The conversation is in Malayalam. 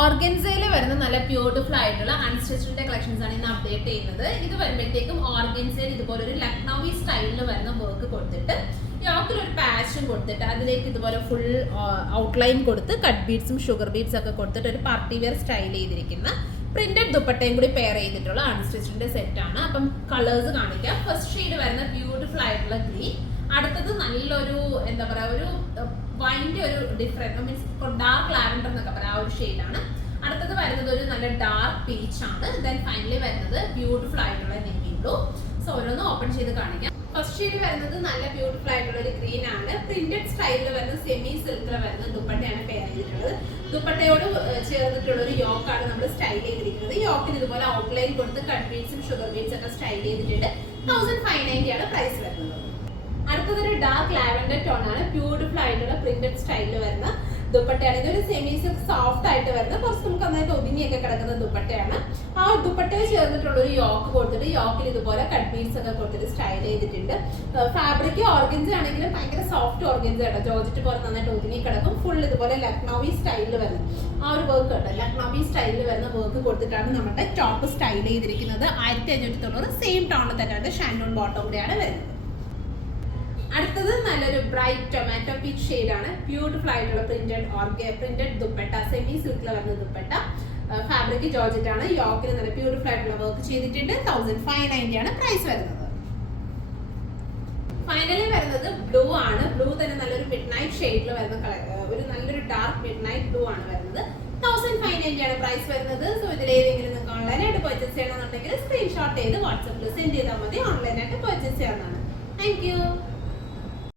ഓർഗൻസയിൽ വരുന്ന നല്ല ബ്യൂട്ടിഫുൾ ആയിട്ടുള്ള അൺസ്റ്റിച്ചിന്റെ കളക്ഷൻസ് ആണ് ഇന്ന് അപ്ഡേറ്റ് ചെയ്യുന്നത്. ഇത് വരുമ്പോഴത്തേക്കും ഓർഗൻസയിൽ ഇതുപോലെ ഒരു ലക്നൌവി സ്റ്റൈലിൽ വരുന്ന വർക്ക് കൊടുത്തിട്ട് യോക്കിൽ ഒരു പാച്ചും കൊടുത്തിട്ട് അതിലേക്ക് ഇതുപോലെ ഫുൾ ഔട്ട്ലൈൻ കൊടുത്ത് കട്ട് ബീഡ്സും ഷുഗർ ബീഡ്സ് ഒക്കെ കൊടുത്തിട്ട് ഒരു പാർട്ടി വെയർ സ്റ്റൈൽ ചെയ്തിരിക്കുന്ന പ്രിന്റഡ് ദുപ്പട്ടയും കൂടി പെയർ ചെയ്തിട്ടുള്ള അൺസ്റ്റിച്ചിന്റെ സെറ്റ് ആണ്. അപ്പം കളേഴ്സ് കാണിക്കാം. ഫസ്റ്റ് ഷെയ്ഡ് വരുന്ന ബ്യൂട്ടിഫുൾ ആയിട്ടുള്ള ഗ്രീൻ, അടുത്തത് നല്ലൊരു എന്താ പറയാ ഒരു വൈൻ്റെ ഒരു ഡിഫറെന്റ് മീൻസ് ഡാർക്ക് ലാവൻഡർ എന്നൊക്കെ പറയാം, ആ ഒരു ഷെയ്ഡാണ്. അടുത്തത് വരുന്നത് ഒരു നല്ല ഡാർക്ക് പീച്ച് ആണ്. ദെൻ ഫൈനലി വരുന്നത് ബ്യൂട്ടിഫുൾ ആയിട്ടുള്ള നേവി ബ്ലൂ. സോ ഓരോന്ന് ഓപ്പൺ ചെയ്ത് കാണിക്കാം. ഫസ്റ്റ് ഷെയ്ഡ് വരുന്നത് നല്ല ബ്യൂട്ടിഫുൾ ആയിട്ടുള്ള ഒരു ഗ്രീൻ ആണ്. പ്രിന്റഡ് സ്റ്റൈലിൽ വരുന്ന സെമി സിൽക്കിൽ വരുന്ന ദുപ്പട്ടയാണ് പെയർ ചെയ്തിട്ടുള്ളത്. ദുപ്പട്ടയോട് ചേർന്നിട്ടുള്ള ഒരു യോക്കാണ് നമ്മൾ സ്റ്റൈൽ ചെയ്തിരിക്കുന്നത്. യോക്കിന് ഇതുപോലെ ഔട്ട്ലൈൻ കൊടുത്ത് കട്ട് ബീഡ്സും ഷുഗർ ബീഡ്സ് ഒക്കെ സ്റ്റൈൽ ചെയ്തിട്ടുണ്ട്. 1590 ആണ് പ്രൈസ് വരുന്നത്. അടുത്തതൊരു ഡാർക്ക് ലാവൻഡർ ടോൺ ആണ്. ബ്യൂട്ടിഫുൾ ആയിട്ടുള്ള പ്രിന്റഡ് സ്റ്റൈലിൽ വരുന്ന ദുപ്പട്ടയാണ്. ഇതൊരു സെമി സിൽക്ക് സോഫ്റ്റ് ആയിട്ട് വരുന്ന കുറച്ച് നമുക്ക് നന്നായിട്ട് ഒതുങ്ങിയൊക്കെ കിടക്കുന്ന ദുപ്പട്ടയാണ്. ആ ദുപ്പട്ടയിൽ ചേർന്നിട്ടുള്ള ഒരു യോക്ക് കൊടുത്തിട്ട് യോക്കിൽ ഇതുപോലെ കട്ട് ബീഡ്സ് ഒക്കെ കൊടുത്തിട്ട് സ്റ്റൈൽ ചെയ്തിട്ടുണ്ട്. ഫാബ്രിക് ഓർഗൻസ ആണെങ്കിലും ഭയങ്കര സോഫ്റ്റ് ഓർഗൻസ കേട്ടോ, ജോർജറ്റ് പോലെ നന്നായിട്ട് ഒതുങ്ങി കിടക്കും. ഫുൾ ഇതുപോലെ ലക്നൌവി സ്റ്റൈലിൽ വരുന്ന ആ ഒരു വർക്ക് കേട്ടോ, ലക്നൌവി സ്റ്റൈലിൽ വരുന്ന വർക്ക് കൊടുത്തിട്ടാണ് നമ്മുടെ ടോപ്പ് സ്റ്റൈൽ ചെയ്തിരിക്കുന്നത്. 1590 സെയിം ടോണിൽ തന്നെയാണ് ഷാൻഡോൺ ബോട്ടം കൂടെയാണ് വരുന്നത്. അടുത്തത് നല്ലൊരു ബ്രൈറ്റ് ടൊമാറ്റോ പീച്ച് ഷെയ്ഡ് ആണ്. ബ്യൂട്ടിഫുൾ ആയിട്ടുള്ള പ്രിന്റഡ് ദുപ്പട്ട, സെമി സിൽക്കിൽ വരുന്ന ദുപ്പട്ട. ഫാബ്രിക് ജോർജറ്റ് ആണ്. യോക്കിന് നല്ല ബ്യൂട്ടിഫുൾ ആയിട്ടുള്ള വർക്ക് ചെയ്തിട്ടുണ്ട്. 1590 ആണ് പ്രൈസ് വരുന്നത്. ഫൈനലി വരുന്നത് ബ്ലൂ ആണ്. ബ്ലൂ തന്നെ നല്ലൊരു മിഡ് നൈറ്റ് ഷെയ്ഡിൽ വരുന്ന ഒരു നല്ലൊരു ഡാർക്ക് മിഡ് നൈറ്റ് ബ്ലൂ ആണ് വരുന്നത്. 1590 ആണ് പ്രൈസ് വരുന്നത്. സോ ഇതിലേതെങ്കിലും നിങ്ങൾക്ക് ഓൺലൈനായിട്ട് പർച്ചേസ് ചെയ്യണമെന്നുണ്ടെങ്കിൽ സ്ക്രീൻഷോട്ട് ചെയ്ത് വാട്സാപ്പിൽ സെൻഡ് ചെയ്താൽ മതി. ഓൺലൈനായിട്ട് പർച്ചേസ് ചെയ്യാവുന്നതാണ്. Thank you.